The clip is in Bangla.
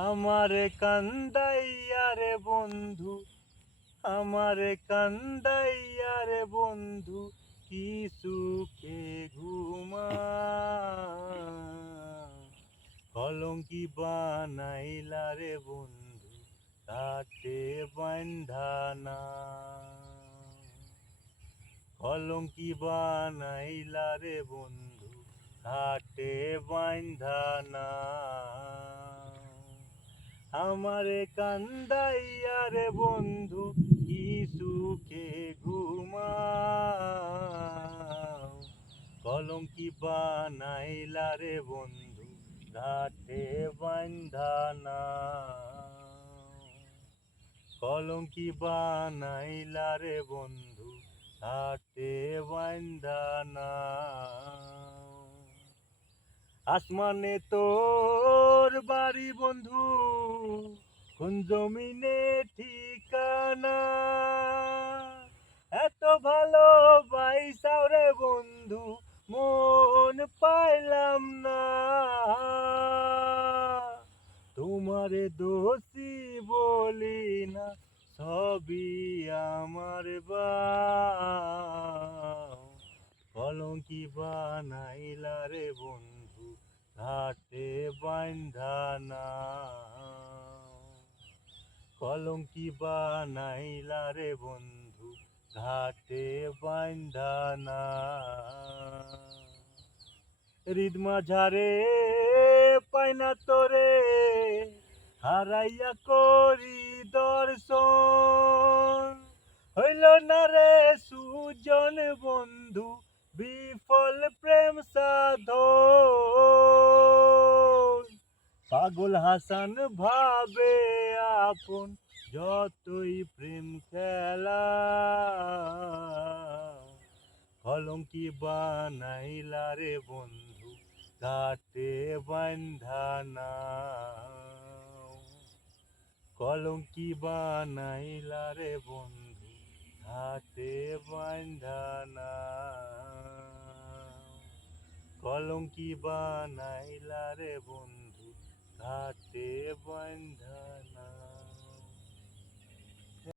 আমারে কান্দাইয়া রে বন্ধু, আমারে কান্দাইয়া রে বন্ধু, কি সুখে ঘুমা কলঙ্কি বানাইলা রে বন্ধু, তাতে বান্ধানা কলঙ্কি বানাইলা রে বন্ধু, ঘাটে বান্ধানা আমারে কান্দাইয়া রে বন্ধু, কি সুখে ঘুমাও কলঙ্কি বানাইলা রে বন্ধু, ঘাটে বান্ধানা কলঙ্কি বানাইলা রে বন্ধু, ঘাটে বান্ধানা আসমানে তোর বাড়ি বন্ধু, কোন জমিনে ঠিকানা, এত ভালো বাইসাও রে বন্ধু, মন পাইলাম না তোমারে দোষী বলি না, সবই আমার কলঙ্কি বানাইলা রে বন্ধু, ঘাটে বান্ধানা কলঙ্কি বানাইলা রে বন্ধু, ঘাটে বান্ধানা হৃদ মাঝারে পাইনা তোরে, হারাইয়া করি দর্শন, হইল না রে সুজন বন্ধু, বিফল প্রেম সাধন পাগল হাসান ভাবে আপন, যতই প্রেম খেলা কলঙ্কি বানাইলা রে বন্ধু, ঘাটে বান্ধানা কলঙ্কি বানাইলা রে বন্ধু, ঘাটে বান্ধানা কলঙ্কি বানাইলা রে বন্ধু, ঘাটে বান্ধানা।